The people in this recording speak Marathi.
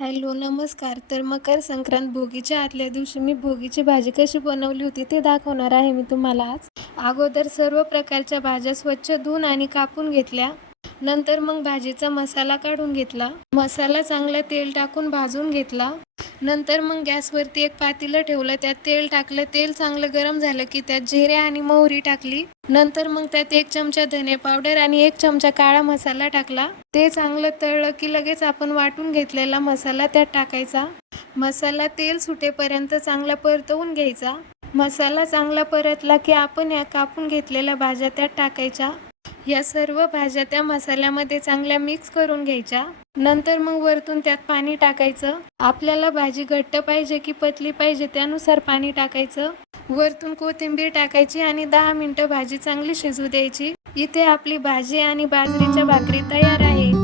हॅलो, नमस्कार. तर मकर संक्रांत भोगीच्या आदल्या दिवशी मी भोगीची भाजी कशी बनवली होती ते दाखवणार आहे मी तुम्हाला आज. अगोदर सर्व प्रकारच्या भाज्या स्वच्छ धुवून आणि कापून घेतल्या. नंतर मग भाजीचा मसाला काढून घेतला. मसाला चांगला तेल टाकून भाजून घेतला. नंतर मग गॅसवरती एक पातेलं ठेवलं, त्यात तेल टाकलं. तेल चांगलं गरम झालं की त्यात जिरे आणि मोहरी टाकली. नंतर मग त्यात 1 चमचा धने पावडर आणि 1 चमचा काळा मसाला टाकला. ते चांगलं तळलं की लगेच आपण वाटून घेतलेला मसाला त्यात टाकायचा. मसाला तेल सुटेपर्यंत चांगला परतवून घ्यायचा. मसाला चांगला परतला की आपण या कापून घेतलेल्या भाज्या त्यात टाकायच्या. या सर्व भाज्या त्या मसाल्यामध्ये चांगल्या मिक्स करून घ्यायच्या. नंतर मग वरतून त्यात पाणी टाकायचं. आपल्याला भाजी घट्ट पाहिजे की पतली पाहिजे त्यानुसार पाणी टाकायचं. वरतून कोथिंबीर टाकायची आणि 10 मिनिटं भाजी चांगली शिजू द्यायची. इथे आपली भाजी आणि बाजरीच्या भाकरी तयार आहे.